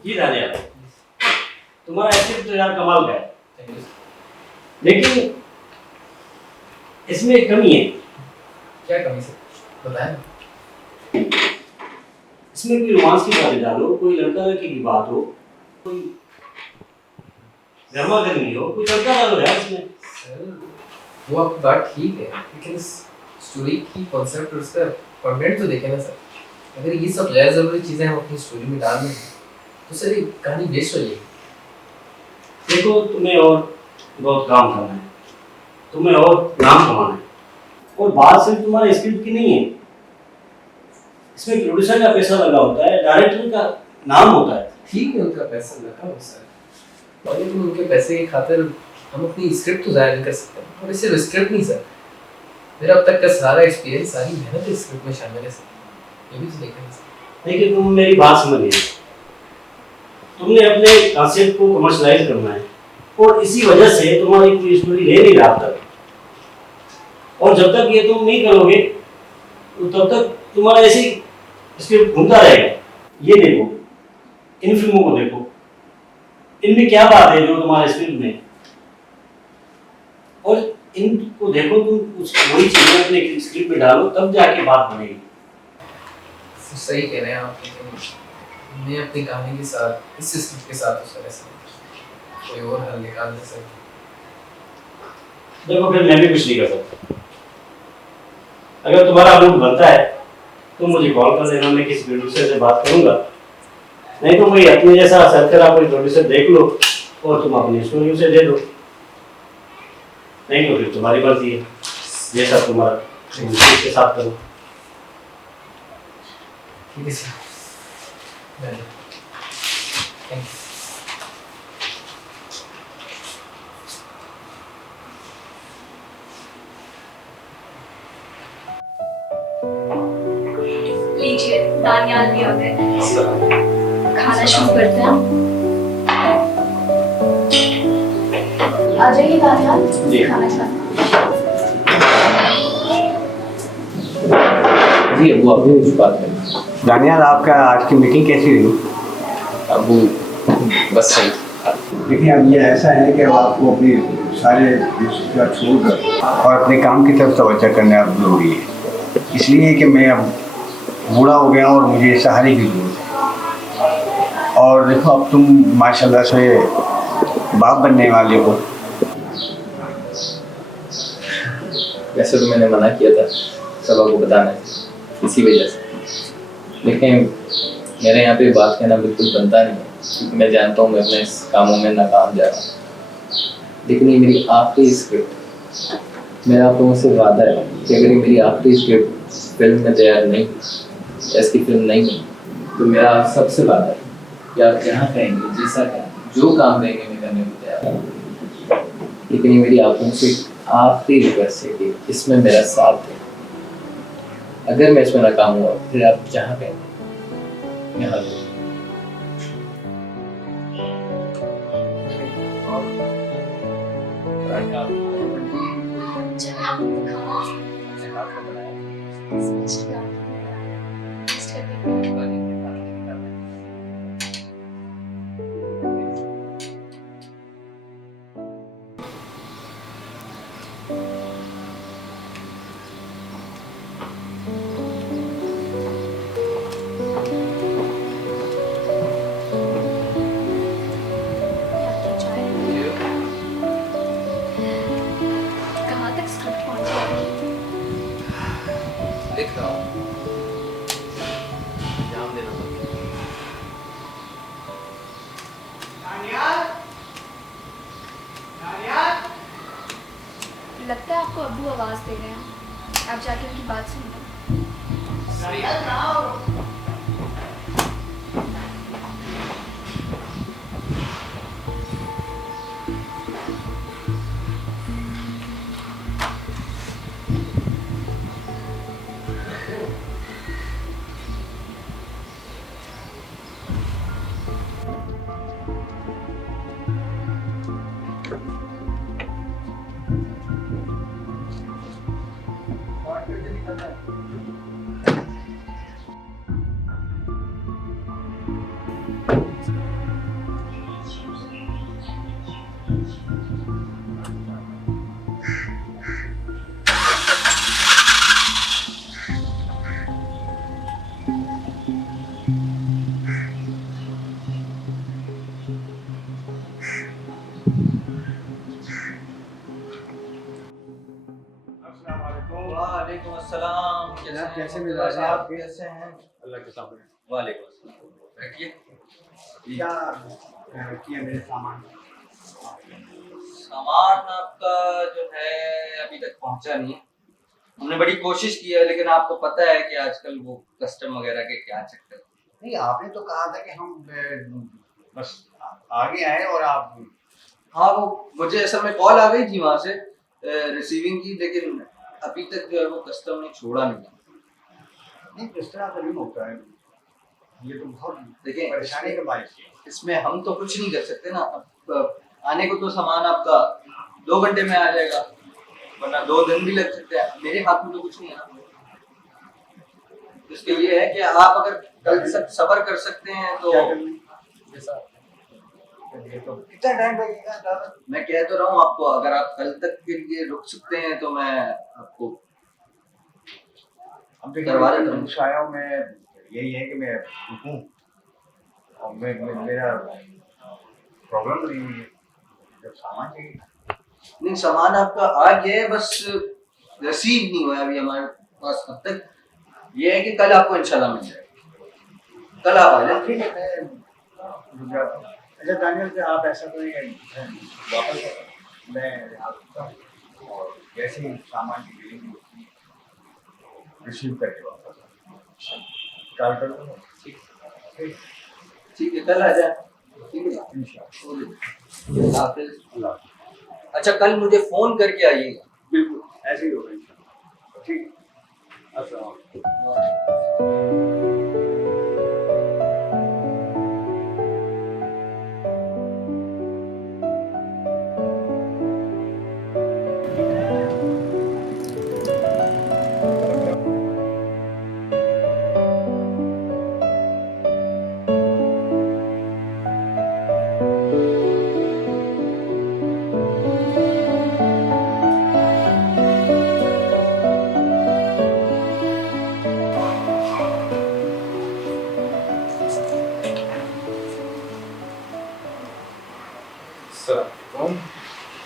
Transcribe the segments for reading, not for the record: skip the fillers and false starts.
जी दानिया, तुम्हारा एक्टिंग तो यार कमाल का है, लेकिन इसमें एक कमी है। क्या कमी सर, बताएं ना। इसमें कोई रोमांस की बातें डालो, कोई लड़का लड़की की बात हो, कोई गर्मा गर्मी हो, कोई लड़का डालो यार इसमें। सर वो आपकी बात ठीक है, लेकिन इस स्टोरी की कॉन्सेप्ट और उसका कंटेंट तो देखें ना सर। अगर ये सब गैर जरूरी चीजें हम अपनी स्टोरी में डाल दें तो सर ये कहानी वेस्ट हो जाएगी। देखो, तुम्हें और बहुत काम करना है, तुम्हें और नाम कमाना है, और बात सिर्फ तुम्हारे स्क्रिप्ट की नहीं है। इसमें प्रोड्यूसर का पैसा लगा होता है, डायरेक्टर का नाम होता है। ठीक है, उनका पैसा लगा हो सर, और लेकिन उनके पैसे की खातिर हम अपनी स्क्रिप्ट तो ज़ाहिर नहीं कर सकते। और सिर्फ स्क्रिप्ट नहीं सर, मेरा अब तक का सारा एक्सपीरियंस, सारी मेहनत इस स्क्रिप्ट में शामिल है सर। ये भी तो देखना है सर। देखिए, तुम मेरी बात समझिए, तुमने अपने कॉन्सेप्ट को कमर्शलाइज करना है, और इसी वजह से तुम्हारी कोई स्टोरी ले नहीं रहा अब तक। और जब तक ये तुम नहीं करोगे तो तब तक तुम्हारा ऐसे स्क्रिप्ट घूमता रहेगा। ये देखो, इन फिल्मों को देखो, इनमें क्या बात है जो तुम्हारे स्क्रिप्ट में, और इनको देखो, तुम उस वही चीजें अपने स्क्रिप्ट में डालो, तब जाके बात बनेगी। सही कह रहे हैं आप, लेकिन मैं अपनी कहानी के साथ, इस स्क्रिप्ट के साथ उस तरह से कोई और हल निकाल नहीं सकता। देखो, फिर मैं भी कुछ नहीं कर सकता। अगर तुम्हारा मूड बनता है तो मुझे कॉल कर देना, मैं किसी प्रोड्यूसर से बात करूंगा। नहीं तो कोई अपने जैसा सरकरा कोई प्रोड्यूसर देख लो और तुम अपनी स्टोरी उसे दे दो। नहीं तो फिर तुम्हारी मर्जी है, जैसा तुम्हारा उसके साथ करो। ठीक है सर, थैंक यू। लीजिए, दानियाल भी आ गए। खाना शुरू करते हैं। आ जाइए दानियाल, खाना खाना। जी अबू, आप भी बात करें। दानियाल, आपका आज की मीटिंग कैसी रही? अबू बस सही। देखिए, अब ये ऐसा है कि अब आपको अपनी सारे रिश्तेदार छोड़कर और अपने काम की तरफ तवज्जो करना अब जरूरी है। इसलिए कि मैं अब बूढ़ा हो गया और मुझे सहारे की जरूरत है। और देखो, अब तुम माशाल्लाह से बाप बनने वाले हो। वैसे तो मैंने मना किया था सब आपको बताना है, इसी वजह से, लेकिन मेरे यहाँ पे बात कहना बिल्कुल बनता नहीं है, क्योंकि मैं जानता हूँ मैं अपने इस कामों में नाकाम जा रहा हूँ। लेकिन ये मेरी आखिरी स्क्रिप्ट, मेरा आप लोगों से वादा है कि अगर ये मेरी आखिरी स्क्रिप्ट फिल्म में तैयार नहीं, ऐसी फिल्म नहीं हुई, तो मेरा आप सबसे वादा है कि आप जहाँ कहेंगे, जैसा कहेंगे, जो काम कहेंगे मैं करने को तैयार हूँ। लेकिन ये मेरी आप लोगों से आखिरी रिक्वेस्ट है कि इसमें मेरा साथ दें। अगर मैं इसमें नाकाम हुआ, फिर आप जहाँ कहेंगे मैं हाजिर हूँ। देख रहा हूँ, ध्यान देना पड़ेगा। लगता है आपको अब्बू आवाज दे रहे हैं, आप जाके उनकी बात सुन लो। वालेकुम अस्सलाम। जनाब, कैसे मिजाज हैं आपके? कैसे हैं? अल्लाह के सामने वालेकुम अस्सलाम। बैठिए। क्या किया मेरे सामान? सामान आपका जो है अभी तक पहुंचा नहीं है। हमने बड़ी कोशिश की है, लेकिन आपको पता है कि आजकल वो कस्टम वगैरह के क्या चक्कर है। नहीं, आपने तो कहा था कि हम बस आगे आए और आप हाँ, वो मुझे असल में कॉल आ गई थी वहां से रिसीविंग की, लेकिन अभी तक जो है वो कस्टम ने छोड़ा नहीं। नहीं, इस तरह तो नहीं होता है। ये तो बहुत देखिए, परेशानी का बात है। इसमें हम तो कुछ नहीं कर सकते ना। अब आने को तो सामान आपका 2 घंटे में आ जाएगा, वरना 2 दिन भी लग सकते हैं। मेरे हाथ में तो कुछ नहीं है ना। इसके लिए है कि आप अगर कल तक सब्र कर सकते हैं तो क्या करना? ये तो कितना टाइम लगेगा ज़्यादा? मैं कह तो रहा हूँ आपको, अगर आप कल तक के लिए रुक सकते हैं तो मैं आपको अब देखिए, करवा देता हूँ। मैं आया हूँ, मैं यही है कि मैं रुकूं और मेरा प्रॉब्लम नहीं हुई है। जब सामान चाहिए नहीं, सामान आपका आ गया है, बस रिसीव नहीं हुआ है अभी हमारे पास अब तक। ये है कि कल आपको इंशाल्लाह मिल जाएगा। कल आप आ जाए। ठीक है, मैं रुक जाता हूँ। अच्छा दानियल जी, आप ऐसा करिए, वापस मैं यहाँ रुकता हूँ और जैसे ही सामान की डिलीवरी होती है रिसीव करके वापस कॉल कर दूँगा। ठीक ठीक है, कल आ जाए। ठीक है, इंशाल्लाह। अल्लाह हाफिज़। अल्लाह अच्छा, कल मुझे फोन करके आइएगा। बिल्कुल ऐसे ही होगा इंशाल्लाह। ठीक है, अस्सलाम वालेकुम।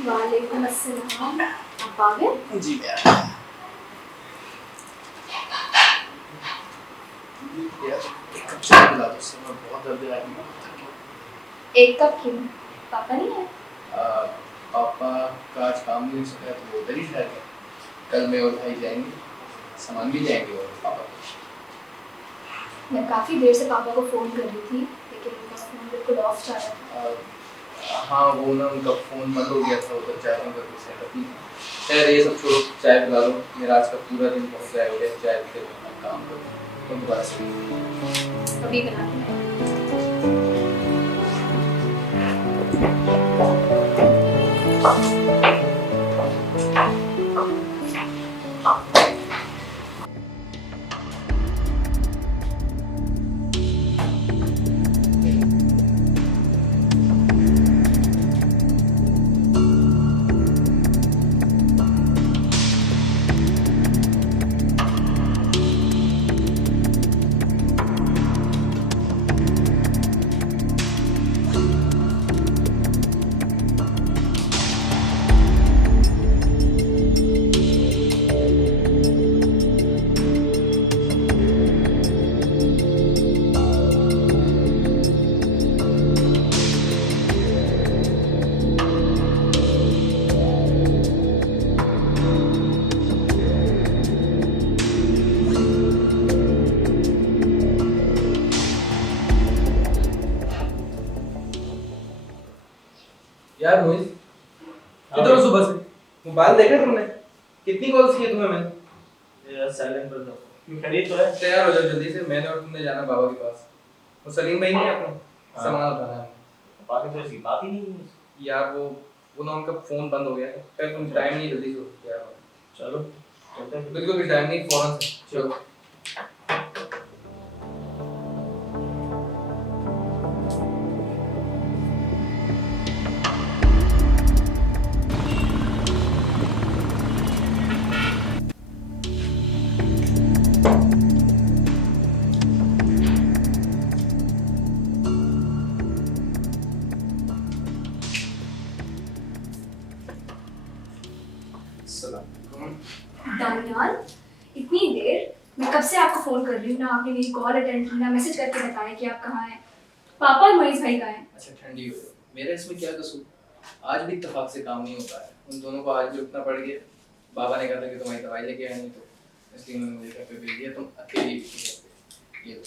वालेकुम अस्सलाम। आप आ गए? जी मैं बहुत दर्द है। एक कप क्यों? पापा नहीं है? पापा का आज काम नहीं हो सका तो वो उधर ही ठहर गए। कल मैं और भाई जाएंगे, सामान भी जाएंगे और पापा। मैं काफ़ी देर से पापा को फ़ोन कर रही थी, लेकिन उनका फ़ोन बिल्कुल ऑफ चल रहा था। हाँ, वो ना उनका फ़ोन बंद हो गया था, उधर चार्जिंग का कुछ सेटअप नहीं। खैर ये सब छोड़ो, चाय पिला दो। मेरा आज का पूरा दिन बहुत ज़ाया हो गया। चाय पीते मैं काम करूँ तो दोबारा से अभी बना के क्या है मोहित? किधर हो सुबह से? मोबाइल देखा तुमने? कितनी कॉल्स की तुम्हें मैंने? यार साइलेंट पर क्यों खरीद तो है। तैयार हो जाओ जल्दी से, मैंने और तुमने जाना बाबा के पास। वो सलीम भाई नहीं अपने सामान उठाना है। बाकी तो इसकी बात ही नहीं है। यार वो ना उनका फोन बंद हो गया है। कल तुम टाइम नहीं जल्दी से यार। चलो चलते हैं। बिल्कुल भी टाइम नहीं, फौरन से चलो। दानियाल, इतनी देर मैं कब से आपको फोन कर रही हूँ ना आपने मेरी कॉल अटेंड की ना मैसेज करके बताया कि आप कहाँ हैं। पापा और मनीष भाई कहाँ हैं? अच्छा ठंडी हो गई। मेरा इसमें क्या कसूर? आज भी इत्तेफाक से काम नहीं होता है। उन दोनों को आज भी उठना पड़ गया। बाबा ने कहा था कि तुम्हारी दवाई लेके आनी, तो इसलिए मैंने मुझे घर पे भेज दिया। तुम अकेली ये लो।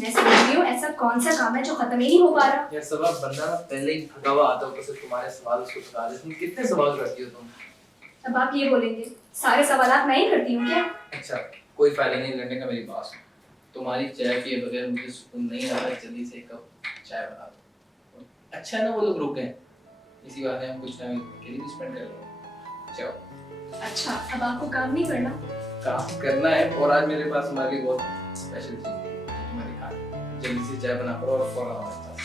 मैं समझ रही हूँ ऐसा कौन सा काम है जो खत्म ही नहीं हो पा रहा। यार सब बंदा ना पहले ही थका हुआ आता है, ऊपर से तुम्हारे सवाल उसको बता दे। तुम कितने सवाल करती हो तुम? अब आप ये बोलेंगे सारे सवाल मैं ही करती हूँ क्या? अच्छा कोई फायदा नहीं लड़ने का, मेरी बात सुनो। तुम्हारी चाय पिए बगैर मुझे सुकून नहीं आता। जल्दी से एक कप चाय बना दो। अच्छा है ना वो लोग रुक गए, इसी बात में हम कुछ टाइम के लिए स्पेंड कर लेंगे। चलो। अच्छा अब आपको काम नहीं करना? काम करना है, और आज मेरे पास हमारे लिए बहुत स्पेशल चीज है तुम्हारे खाने। जल्दी से चाय बना करो और फौरन आओ मेरे पास।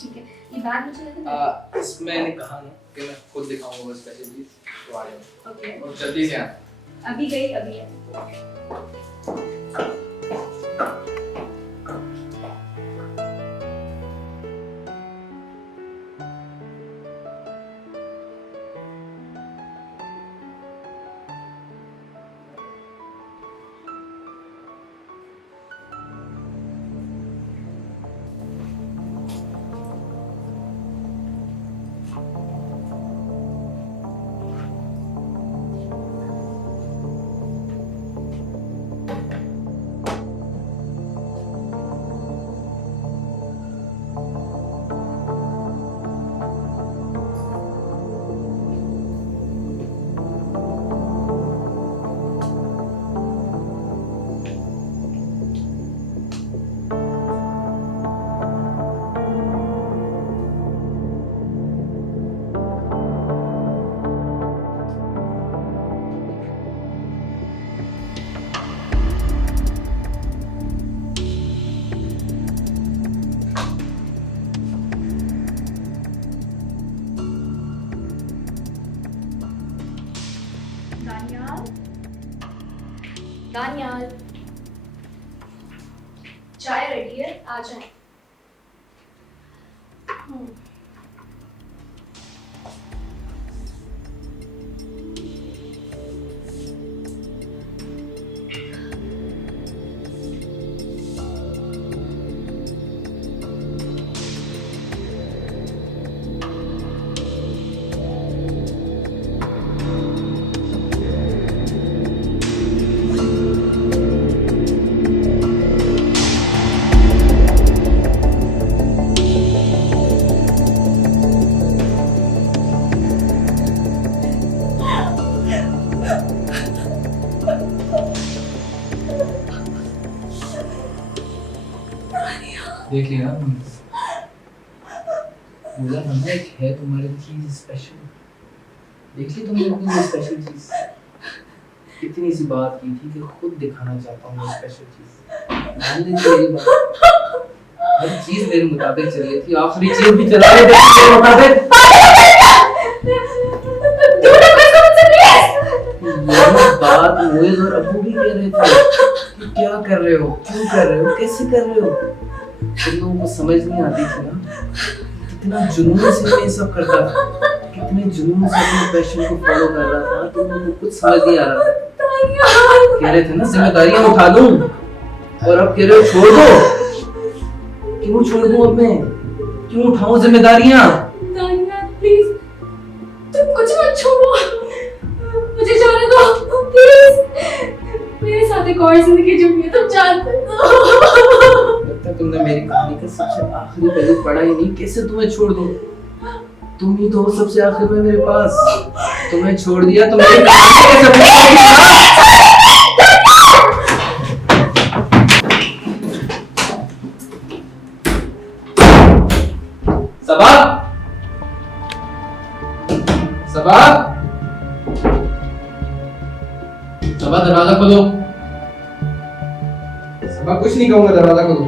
ठीक है, ये बैग मुझे दे दो। इसमें मैंने कहा ना कि मैं खुद दिखाऊंगा वो स्पेशल चीज, तो आ जाओ। ओके, और जल्दी से आना। अभी गई अभी है। दानियाल, दानियाल, चाय रेडी है, आ जाए। देख लिया मुझे ना एक है तुम्हारे चीज स्पेशल। देख ली तुमने अपनी वो स्पेशल चीज? कितनी सी बात की थी कि खुद दिखाना चाहता हूँ वो स्पेशल चीज। मान लीजिए मेरी बात, हर चीज मेरे मुताबिक चल रही थी, आखिरी चीज भी चला रहे थे मेरे मुताबिक। यही बात मोइज और अबू भी कह रहे थे कि क्या कर रहे हो, क्यों कर रहे हो, कैसे कर रहे हो। तुम लोगों को समझ नहीं आती थी ना कितना जुनून से मैं सब करता था, कितने जुनून से अपने पैशन को फॉलो कर रहा था। तुम लोगों को कुछ समझ नहीं आ रहा था। कह रहे थे ना जिम्मेदारियां उठा लूं, और अब कह रहे हो छोड़ दो। क्यों छोड़ दूं अब मैं, क्यों उठाऊं जिम्मेदारियां? दानियाल प्लीज, तुम कुछ मत छोड़ो, मुझे जाने दो प्लीज। मेरे साथ एक और जिंदगी जुड़ी है, तुम जानते हो। लगता है तुमने मेरी कहानी का सबसे आखिरी पहलू पढ़ा ही नहीं। कैसे तुम्हें छोड़ दूं? तुम ही तो हो सबसे आखिर में मेरे पास। तुम्हें छोड़ दिया तो मेरी कहानी कैसे पूरी होगी? सबा, सबा, सबा दरवाजा खोलो। सबा कुछ नहीं कहूंगा, दरवाजा खोलो।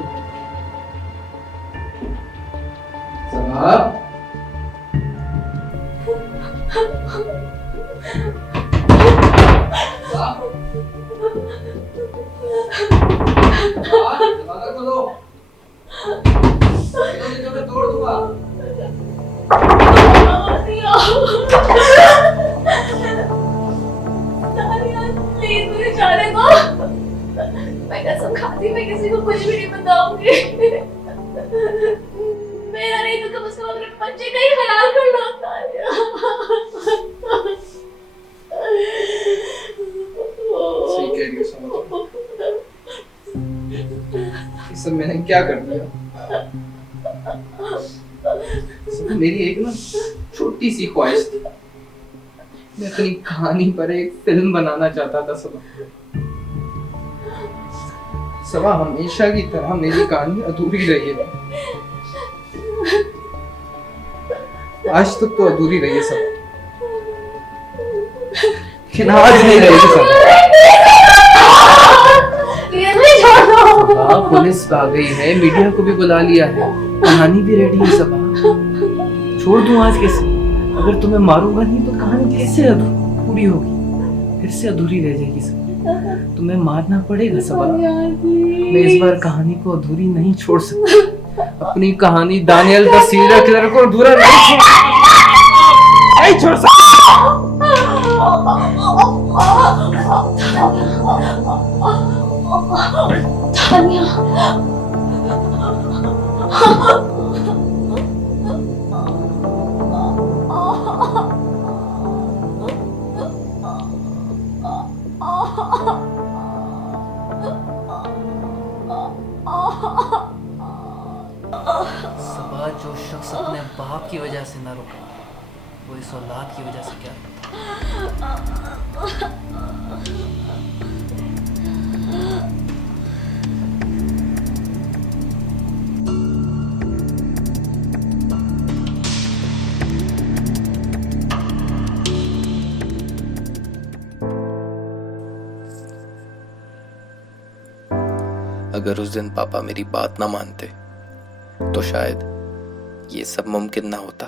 सबा, दरवाजा खोलो। नहीं तो मैं तोड़ दूंगा। प्लीज मुझे जाने दो। मैं कसम खाती मैं किसी को कुछ भी नहीं बताऊंगी। मेरा नहीं तो कम से कम अपने बच्चे का ही ख्याल करना होता है। सही कह रही हो समझ। ये सब मैंने क्या कर दिया? सब मेरी एक ना छोटी सी ख्वाहिश थी। मैं अपनी कहानी पर एक फिल्म बनाना चाहता था सबा। सबा हमेशा की तरह मेरी कहानी अधूरी रही है। आज तक तो अधूरी रही है सब, लेकिन आज नहीं रहेगी सब। हाँ, पुलिस आ गई है, मीडिया को भी बुला लिया है, कहानी भी रेडी है सबा। छोड़ दूं आज कैसे? अगर तुम्हें मारूंगा नहीं तो कहानी कैसे पूरी होगी? फिर से अधूरी रह जाएगी सब। तुम्हें मारना पड़ेगा सबा। मैं इस बार कहानी को अधूरी नहीं छोड़ सकता। अपनी कहानी दानियल द सीरियल किलर को अधूरा नहीं छोड़ सकता। तानिया, सबा, जो शख्स अपने बाप की वजह से ना रुका, वो इस औलाद की वजह से क्या रुकता? अगर उस दिन पापा मेरी बात ना मानते तो शायद ये सब मुमकिन ना होता।